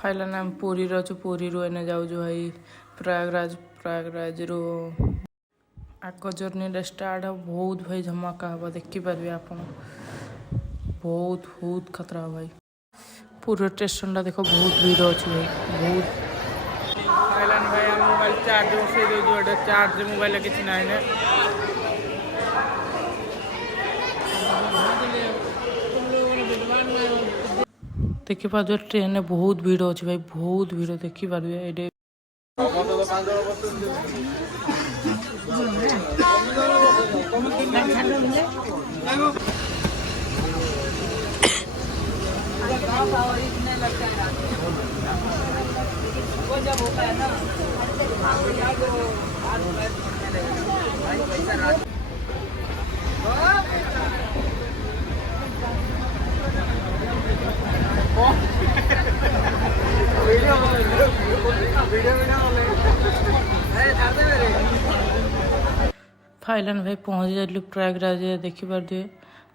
final आम पुरी रु पुरी एने जाऊँ भाई प्रयागराज प्रयागराज रु आग जर्नी स्टार्ट हो बहुत भाई धमाका हम देखिपारे आप बहुत बहुत खतरा भाई पूरा स्टेशन टा देखो बहुत भीड़ अच्छी भाई बहुत भाई मोबाइल चार्ज बसई चार्ज मोबाइल किसी ना देखिपारे ट्रेन में बहुत भीड़ अच्छी भाई बहुत भीड़ देखिपारे ये जब होता है ना फाइनल भाई पहुँच जाइलु प्रयागराज देखिपारे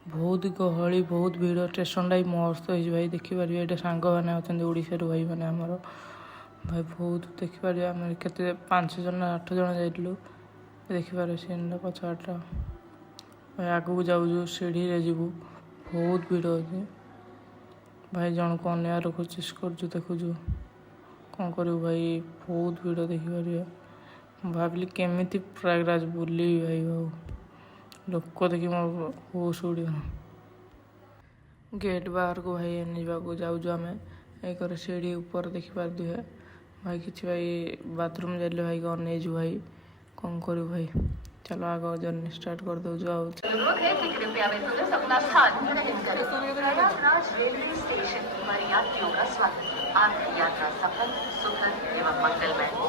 बहुत गहली बहुत भीड़ स्टेशन टा मस्त हो भाई देखिपारे ये सांग मैंने अच्छा ओडिशा भाई मैंने आमर भाई बहुत देखिपारे आम के 5 जन 8 जन जाइलु देखिपारे सीन पछाटा भाई आगू जाऊँ सीढ़ी रे जीवु बहुत भीड़ अच्छे भाई जन को अन्य कोशिश कर देखुचु कौन करूँ भाई बहुत भीड़ देखिपारे भाविली केमी प्रयागराज बुली भाई भाव लोक देखी मो होश उड़ गेट बाहर को भाई जावाक जाऊँ आम एक सीढ़ी ऊपर देखिपारे है भाई किसी भाई बाथरूम जाइले भाई को अनेजु भाई कौन करूँ भाई चलो आग जर्नी स्टार्ट कर दो आपकी यात्रा सफल सुखद एवं मंगलमय हो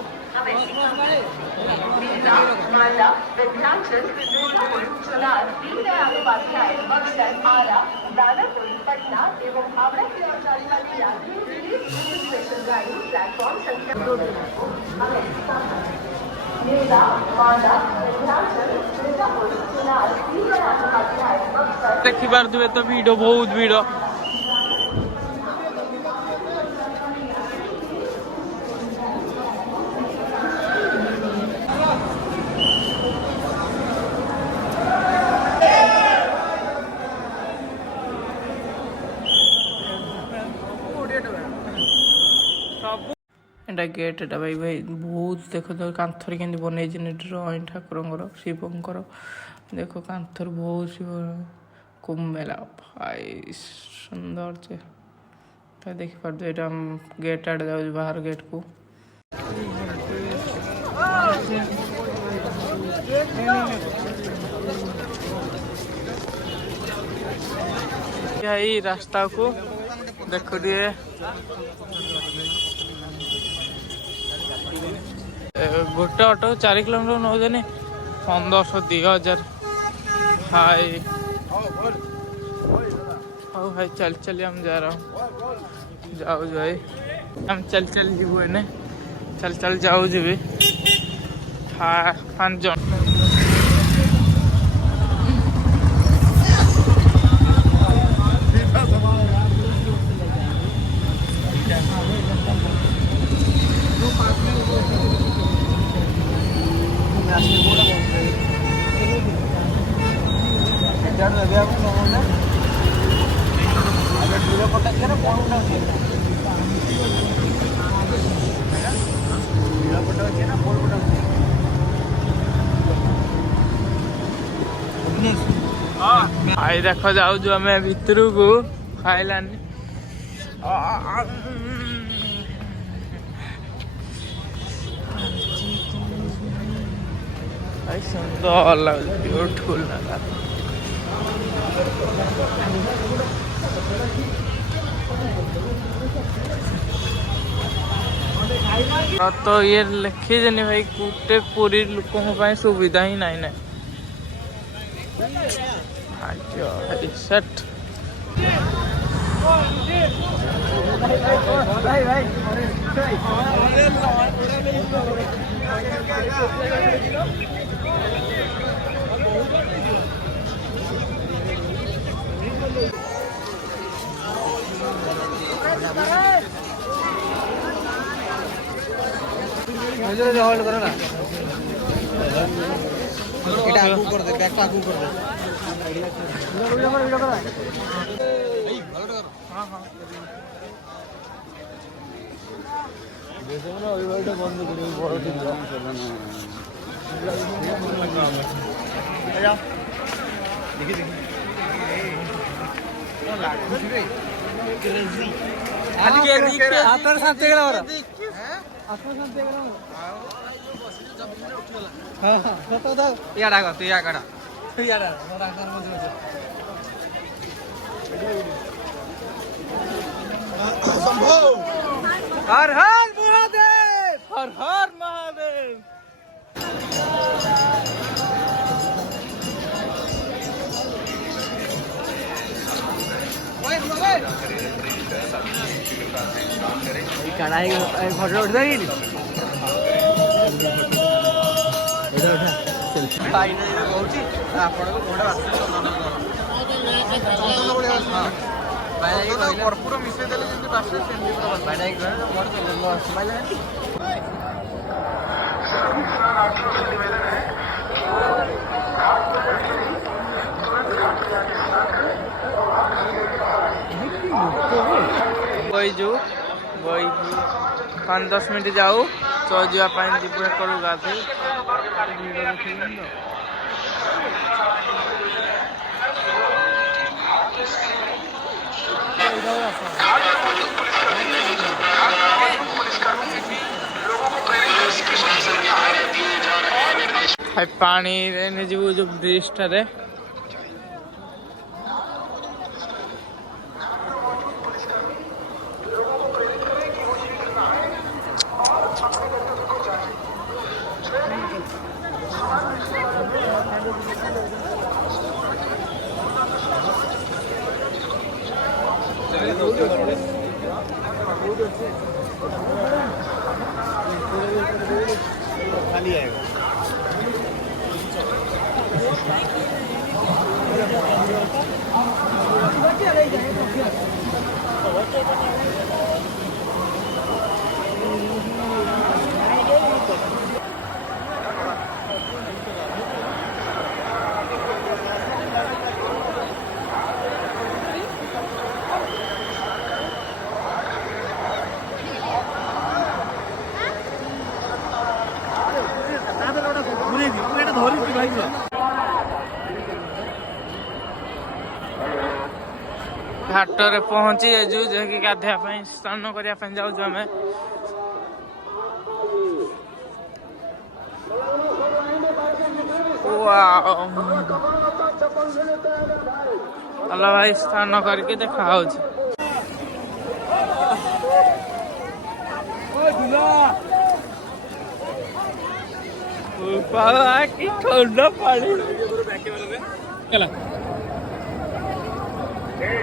मालदा विंध्याचल मिर्जापुर चुनार दीनदयाल उपाध्याय बक्सर आरा दानापुर पटना एवं हावड़ा की ओर जाने वाली यात्रियों के लिए स्पेशल गाड़ी प्लेटफॉर्म संख्या 2 को देखिपारे तो भिड़ बहुत भिड़ एटा गेट एटा भाई भाई बहुत देखो तो कांथर के बनई ड्रॉइंग ठाकुर शिवंकर देखो कांथर बहुत शिव कुमेला भाई सुंदर से देखिपारे ये गेट आड़े जाऊँ बाहर गेट को यही रास्ता को देखो दिए गोटे ऑटो 4 किलोमीटर नौजनी 1500 2000 हाई हाँ भाई चल चल हम जा रहा हूँ जाओ भाई हम चल चल जीवु एने चल चल जाओ जी 5 जन आई देख जाऊ आम भितर को खाइलानी सुंदर लगे ब्यूटीफुल लगा तो ये लिखी जे भाई गोटे पूरी लोकों सुविधा ही नहीं ना सेट होल्ड करो ना এটা আগু করে দে ব্যাকটা আগু করে দে এই ভালো কর হ্যাঁ হ্যাঁ দেখো না ওই ওইটা বন্ধ করে ওই বড় টিম চলে না যাও দেখি দেখি ও লাগছে রে ক্রেজি আজকে একদিক আপনার সাথে গেল ওরা হ্যাঁ আপনার সাথে গেল হ্যাঁ হ্যাঁ কত দাও ইয়াডা কত ইয়াডা ইয়াডা ওরা কার মধ্যে আছে সম্ভব हर हर महादेव हर हर महादेव कढ़ाई फोटो उठ जाएगी कर्पूर मिसई देले जेंति बासे सेंति पुरा बाडा एक घर मोर तो स्माइल है निवेदन है बई जो बई 5-10 मिनट जाऊ तो जीवा पानी दीपुर करू गाधे पानी जीव जो ब्रिज टे खाली आएगा घाटरे पहुंची जाइजु जे गाधे स्नान करने जाऊँ आम हेलो भाई स्नान करके देखा कि ठंडा पानी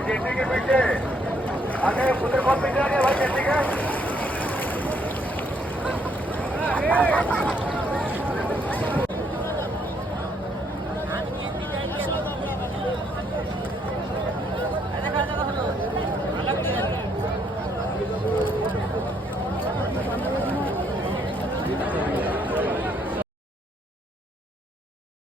जेटी के पीछे आगे पुत्र को पीछे आगे भाई जेटी का